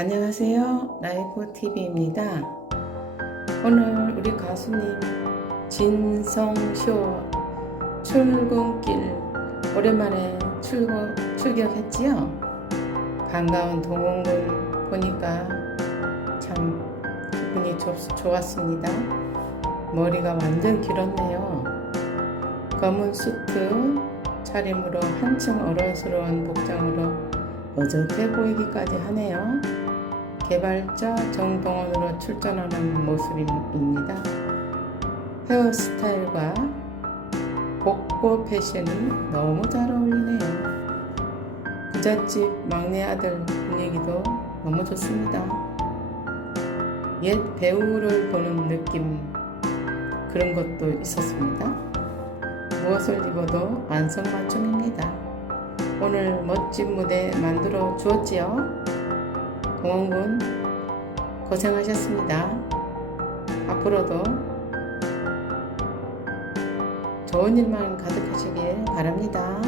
안녕하세요. 라이브 TV입니다. 오늘 우리 가수님 진성쇼 출근길 오랜만에 출국, 출격했지요. 반가운 동원군 보니까 참 기분이 좋, 좋았습니다. 머리가 완전 길었네요. 검은 수트 차림으로 한층 어른스러운 복장으로 어저께 보이기까지 하네요. 개발자 정동원으로 출전하는 모습입니다. 헤어스타일과 복고 패션이 너무 잘 어울리네요. 부잣집 막내 아들 분위기도 너무 좋습니다. 옛 배우를 보는 느낌 그런 것도 있었습니다. 무엇을 입어도 안성맞춤입니다. 오늘 멋진 무대 만들어 주었지요. 동원군 고생하셨습니다. 앞으로도 좋은 일만 가득하시길 바랍니다.